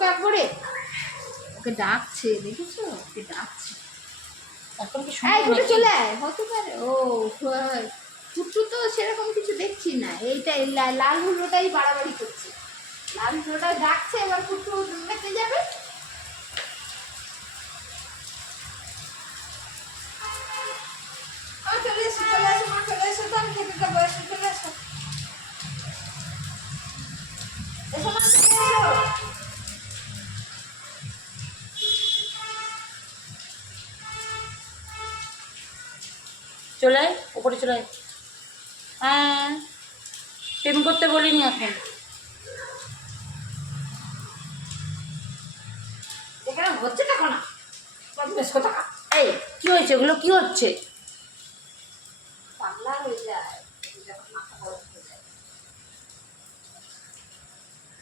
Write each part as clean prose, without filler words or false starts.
কা করে ওকে ডাকছে, দেখেছো ওকে ডাকছে। এখন কি এই চলে আয়, হতে পারে ও কুট্টু তো সেরকম কিছু দেখছি না, এইটাই লাল হুলোটাই বাড়াবাড়ি করছে, লাল হুলোটা ডাকছে, এবার কুট্টু মেতে যাবে। চলে এসো চলে এসো মা, চলে এসো, তো আমি খেতে দেবো, এসো চলে এসো, এসো মা চলে এসো। চলে আয়, উপরে চলে আয়। হ্যাঁ, প্রেম করতে বলিনি এখন। এখানে হচ্ছে টাকা না, বেশ কথা এই কি হয়েছে, এগুলো কি হচ্ছে? পাগলা হয়ে যায় যখন মাথা গরম হয়ে যায়।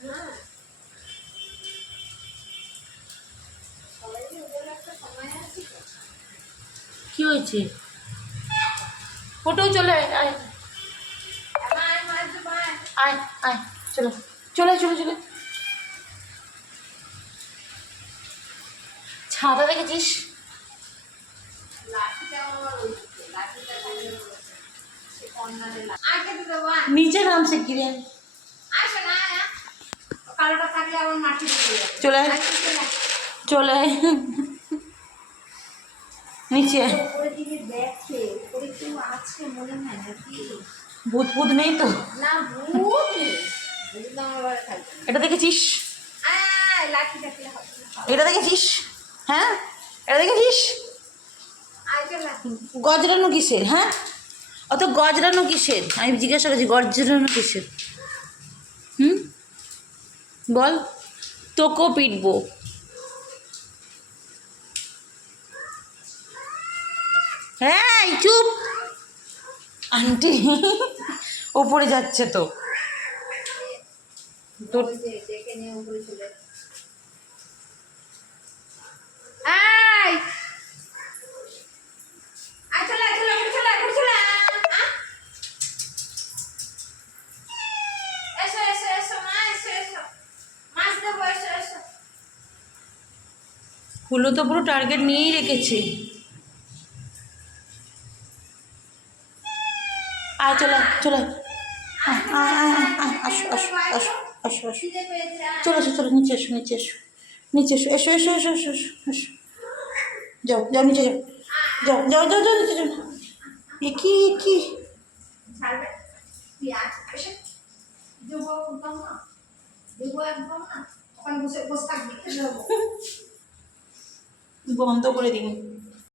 হ্যাঁ, সবাইকে ওদের একটা সময় আছে তো। কি হয়েছে? ফটো চলে আয়, আয় মায় মায় তো মায় আয় আয়, চলো চলে চলে চলে। ছাদা দেখেছিস? লাঠিটা আমার ওই দিকে, লাঠিটা সামনে রয়েছে, সে কর্নারে আগে তো দেবো। নিচে নামছে কিরে। আসো না না, কালোটা থাকলে আমার মাটি দিয়ে যাবে। চলে আয়, চলে আয় নিচে। উপরের দিকে দেখে, উপরে কেউ আছে মনে হয় নাকি? ভূত ভূত নেই তো? না ভূত নেই, ভূত তো আমার বাড়ি থাকবে না। এটা দেখেছিস? লাঠি থাকলে হবে না। এটা দেখেছিস? হ্যাঁ, এটা দেখেছিস? আয় চল লাঠি। গজরানো কিসের? হ্যাঁ, অত গজরানো কিসের? আমি জিজ্ঞাসা করছি গজরানো কিসের? বল, তোকেও পিটবো। হ্যাঁ চুপ, আন্টি ওপরে যাচ্ছে তো। তোর ওই যে ডেকে নিয়ে উপরে চলে আয়, আয় চলে আয় চলে উপরে চলে উপরে চলে এসো এসো এসো মা, এসো এসো, মাছ দেবো, এসো এসো। হুলো তো পুরো টার্গেট নিয়েই রেখেছে। আয় চলে চলে, আসো আসো আসো আসো আসো, খিদে পেয়েছে, আয়। চলে এসো, চলো নিচে এসো, নিচে এসো, নিচে এসো, এসো এসো এসো এসো এসো এসো, যাও যাও নিচে যাও, যাও যাও যাও যাও নিচে যাও। এ কি কি ছাড়বে তুই আজ এসে দেবো একদম না, দেবো একদম না, ওখানে বসে বসে থাকবি, খেতে দেবো। বন্ধ করে দিন।